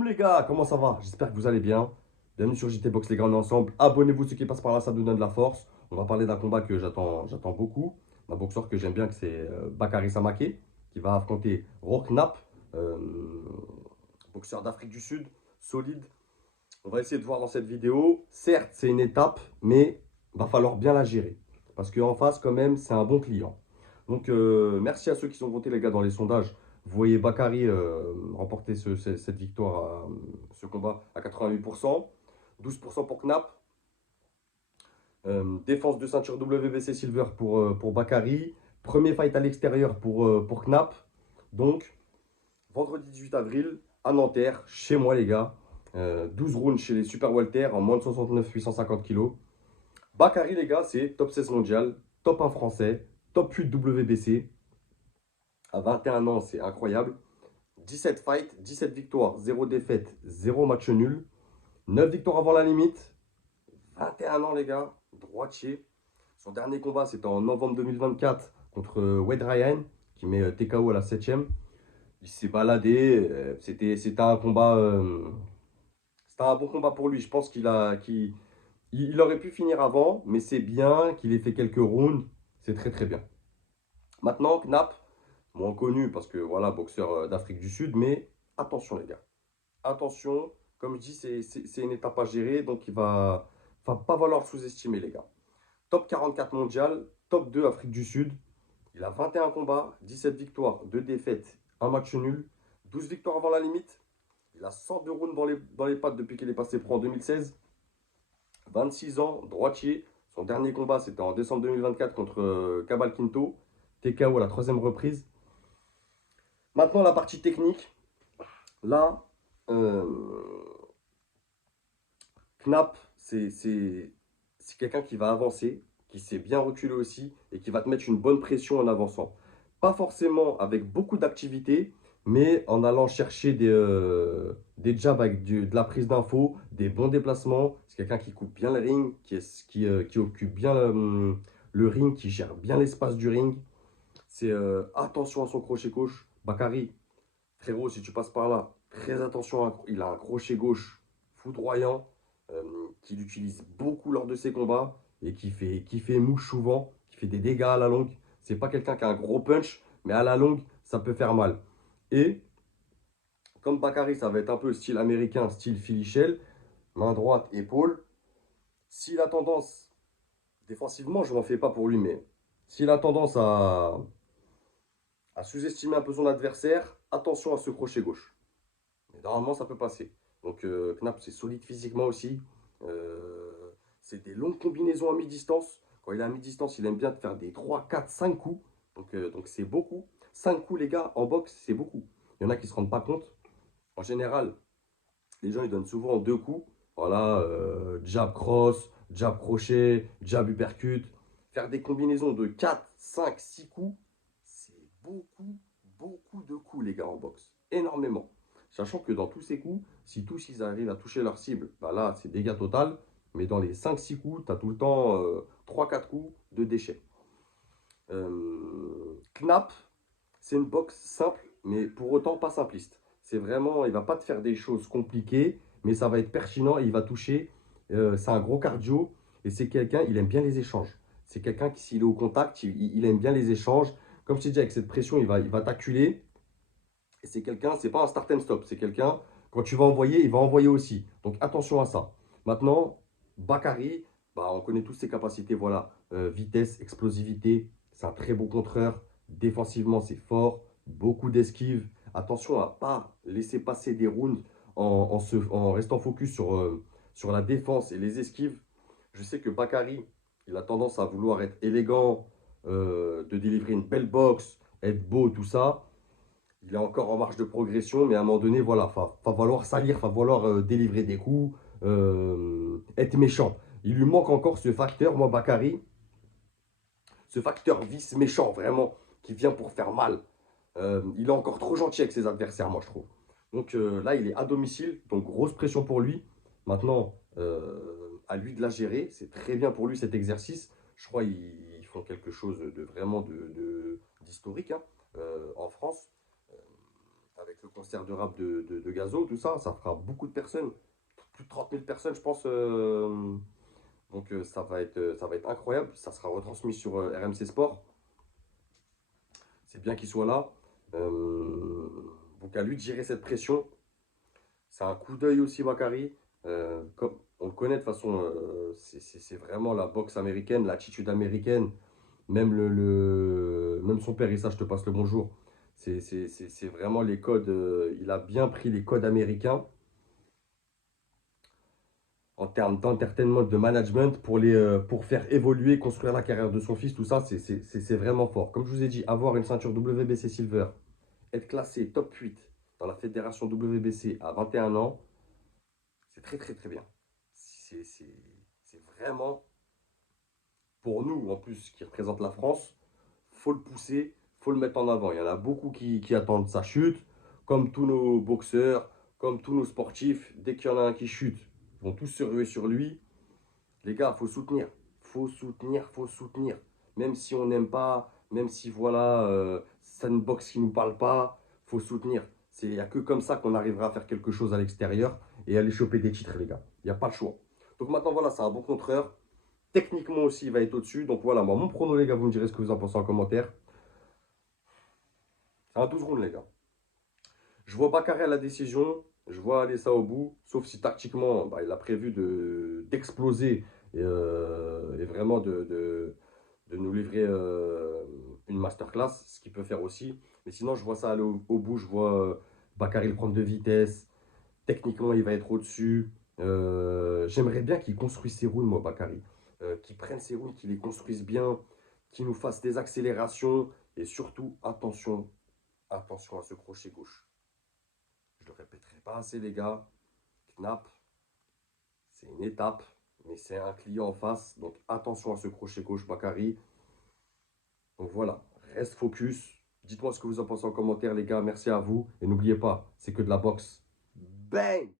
Boum les gars, comment ça va? J'espère que vous allez bien. Bienvenue sur JT Box les gars, on est ensemble. Abonnez-vous ceux qui passent par là, ça nous donne de la force. On va parler d'un combat que j'attends beaucoup. Un boxeur que j'aime bien, que c'est Bakary Samake, qui va affronter Rocknap, euh, boxeur d'Afrique du Sud, solide. On va essayer de voir dans cette vidéo. Certes, c'est une étape, mais va falloir bien la gérer. Parce qu'en face, quand même, c'est un bon client. Donc, merci à ceux qui ont voté, les gars, dans les sondages. Vous voyez Bakary remporter cette victoire, ce combat à 88%, 12% pour Knapp. Défense de ceinture WBC Silver pour Bakary. Premier fight à l'extérieur pour Knapp. Donc, vendredi 18 avril, à Nanterre, chez moi, les gars. 12 rounds chez les Super Walter en moins de 69, 850 kilos. Bakary, les gars, c'est top 16 mondial, top 1 français, top 8 WBC. À 21 ans, c'est incroyable. 17 fights, 17 victoires, 0 défaite, 0 match nul. 9 victoires avant la limite. 21 ans, les gars, droitier. Son dernier combat, c'était en novembre 2024 contre Wade Ryan, qui met TKO à la 7ème. Il s'est baladé. C'était un combat. C'était un bon combat pour lui. Je pense il aurait pu finir avant, mais c'est bien qu'il ait fait quelques rounds. C'est très très bien. Maintenant, Knapp, moins connu parce que voilà, boxeur d'Afrique du Sud, mais attention les gars. Attention, comme je dis, c'est une étape à gérer, donc va pas falloir sous-estimer les gars. Top 44 mondial, top 2 Afrique du Sud. Il a 21 combats, 17 victoires, 2 défaites, un match nul, 12 victoires avant la limite. Il a 102 rounds dans les pattes depuis qu'il est passé pro en 2016. 26 ans, droitier. Son dernier combat, c'était en décembre 2024 contre Cabal Quinto. TKO à la troisième reprise. Maintenant, la partie technique. Là, euh, Knapp, c'est quelqu'un qui va avancer, qui sait bien reculer aussi et qui va te mettre une bonne pression en avançant. Pas forcément avec beaucoup d'activité, mais en allant chercher des jabs avec de la prise d'infos, des bons déplacements. C'est quelqu'un qui coupe bien le ring, qui occupe bien le ring, qui gère bien l'espace du ring. C'est attention à son crochet gauche. Bakary, frérot, si tu passes par là, très attention. Il a un crochet gauche foudroyant euh, qu'il utilise beaucoup lors de ses combats et qui fait mouche souvent, qui fait des dégâts à la longue. C'est pas quelqu'un qui a un gros punch, mais à la longue, ça peut faire mal. Et comme Bakary, ça va être un peu style américain, style Philly Shell, main droite, épaule. S'il a tendance, défensivement, je m'en fais pas pour lui, mais s'il a tendance à sous-estimer un peu son adversaire, attention à ce crochet gauche. Mais normalement, ça peut passer. Donc, Knapp, c'est solide physiquement aussi. C'est des longues combinaisons à mi-distance. Quand il est à mi-distance, il aime bien te faire des 3, 4, 5 coups. Donc c'est beaucoup. 5 coups, les gars, en boxe, c'est beaucoup. Il y en a qui ne se rendent pas compte. En général, les gens, ils donnent souvent en 2 coups. Voilà, jab cross, jab crochet, jab uppercut. Faire des combinaisons de 4, 5, 6 coups, c'est beaucoup, beaucoup de coups, les gars, en boxe. Énormément. Sachant que dans tous ces coups, si tous ils arrivent à toucher leur cible, bah là, c'est dégâts total. Mais dans les 5-6 coups, tu as tout le temps 3-4 coups de déchets. Knapp, c'est une boxe simple, mais pour autant pas simpliste. C'est vraiment, il va pas te faire des choses compliquées, mais ça va être pertinent et il va toucher. C'est un gros cardio et c'est quelqu'un, il aime bien les échanges. C'est quelqu'un qui, s'il est au contact, il aime bien les échanges. Comme je t'ai dit, avec cette pression, il va t'acculer. Et c'est quelqu'un, c'est pas un start and stop. C'est quelqu'un, quand tu vas envoyer, il va envoyer aussi. Donc attention à ça. Maintenant, Bakary, bah, on connaît tous ses capacités. Voilà, vitesse, explosivité. C'est un très bon contreur. Défensivement, c'est fort. Beaucoup d'esquives. Attention à ne pas laisser passer des rounds en restant focus sur la défense et les esquives. Je sais que Bakary, il a tendance à vouloir être élégant, de délivrer une belle boxe, être beau, tout ça. Il est encore en marge de progression, mais à un moment donné, voilà, va falloir salir, va falloir délivrer des coups, être méchant. Il lui manque encore ce facteur, moi, Bakary, ce facteur vice méchant, vraiment, qui vient pour faire mal. Il est encore trop gentil avec ses adversaires, moi, je trouve. Donc là, il est à domicile, donc grosse pression pour lui. Maintenant, à lui de la gérer. C'est très bien pour lui cet exercice. Je crois qu'ils font quelque chose de vraiment d'historique hein, en France. avec le concert de rap de Gazo, tout ça, ça fera beaucoup de personnes. Plus de 30 000 personnes, je pense. Donc ça va être incroyable. Ça sera retransmis sur RMC Sport. C'est bien qu'il soit là. Euh, donc à lui de gérer cette pression. C'est un coup d'œil aussi, Bakary. Comme on le connaît de toute façon, c'est vraiment la boxe américaine, l'attitude américaine. Même, même son père, Issa, je te passe le bonjour. C'est vraiment les codes. Il a bien pris les codes américains en termes d'entertainment, de management pour faire évoluer, construire la carrière de son fils. Tout ça, c'est vraiment fort. Comme je vous ai dit, avoir une ceinture WBC Silver, être classé top 8 dans la fédération WBC à 21 ans, c'est très très très bien. C'est vraiment, pour nous en plus, qui représente la France, faut le pousser, faut le mettre en avant. Il y en a beaucoup qui attendent sa chute, comme tous nos boxeurs, comme tous nos sportifs. Dès qu'il y en a un qui chute, ils vont tous se ruer sur lui. Les gars, faut soutenir. Faut soutenir, faut soutenir. Même si on n'aime pas, même si voilà, c'est une boxe qui ne nous parle pas, faut soutenir. Il n'y a que comme ça qu'on arrivera à faire quelque chose à l'extérieur et aller choper des titres, les gars. Il n'y a pas le choix. Donc maintenant, voilà, c'est un bon contreur. Techniquement aussi, il va être au-dessus. Donc voilà, moi, mon prono, les gars, vous me direz ce que vous en pensez en commentaire. C'est un 12 rounds, les gars. Je vois Bakary à la décision. Je vois aller ça au bout. Sauf si tactiquement, bah, il a prévu d'exploser et vraiment de nous livrer une masterclass, ce qu'il peut faire aussi. Mais sinon, je vois ça aller au bout. Je vois Bakary le prendre de vitesse. Techniquement, il va être au-dessus. J'aimerais bien qu'il construise ses rounds, moi, Bakary. Qu'il prenne ses rounds, qu'il les construise bien, qu'il nous fasse des accélérations. Et surtout, attention, attention à ce crochet gauche. Je le répéterai pas assez, les gars. Knapp, c'est une étape, mais c'est un client en face. Donc attention à ce crochet gauche, Bakary. Donc voilà, reste focus. Dites-moi ce que vous en pensez en commentaire, les gars. Merci à vous. Et n'oubliez pas, c'est que de la boxe. Bang!